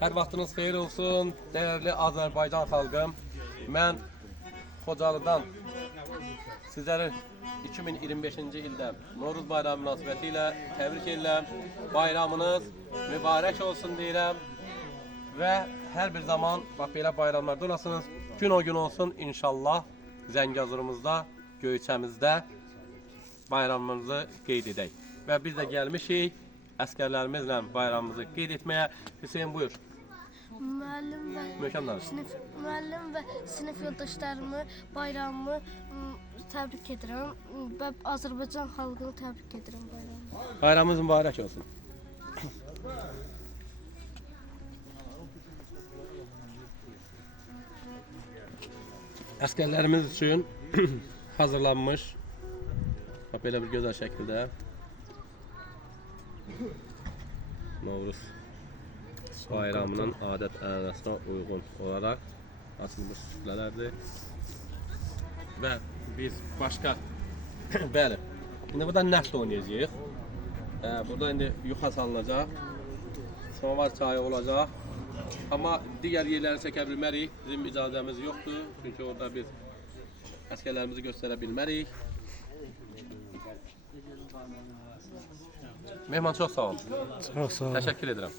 Hər vaxtınız xeyir olsun, dəyərli Azərbaycan xalqım. Mən Xocalıdan sizləri 2025-ci ildə Novruz bayramı münasibəti ilə təbrik edirəm. Bayramınız mübarək olsun deyirəm. Və hər bir zaman bax belə bayramlarda olasınız. Gün o gün olsun inşallah Zəngəzurumuzda, Göyçəmizdə bayramımızı qeyd edək. Və biz də gəlmişik əskərlərimizlə bayramımızı qeyd etməyə. Hüseyin buyur. Müəllim və sinif yoldaşlarımı bayramımı təbrik edirəm və Azərbaycan xalqını təbrik edirəm bayramı. Bayramımız mübarək olsun. Əskərlərimiz üçün hazırlanmış belə bir gözəl şəkildə Novruz bayramının adət-ənənəsinə uyğun olaraq açılmış süfrələrdir. Və biz başqa bəli, indi burada nəft oynayacağıq. Burada indi yuxa salınacaq, samovar çayı olacaq. Amma digər yerləri çəkə bilmərik, bizim icazəmiz yoxdur. Çünki orada biz əskərlərimizi göstərə bilmərik. Mehman çox sağ ol. Çox sağ ol. Təşəkkür edirəm.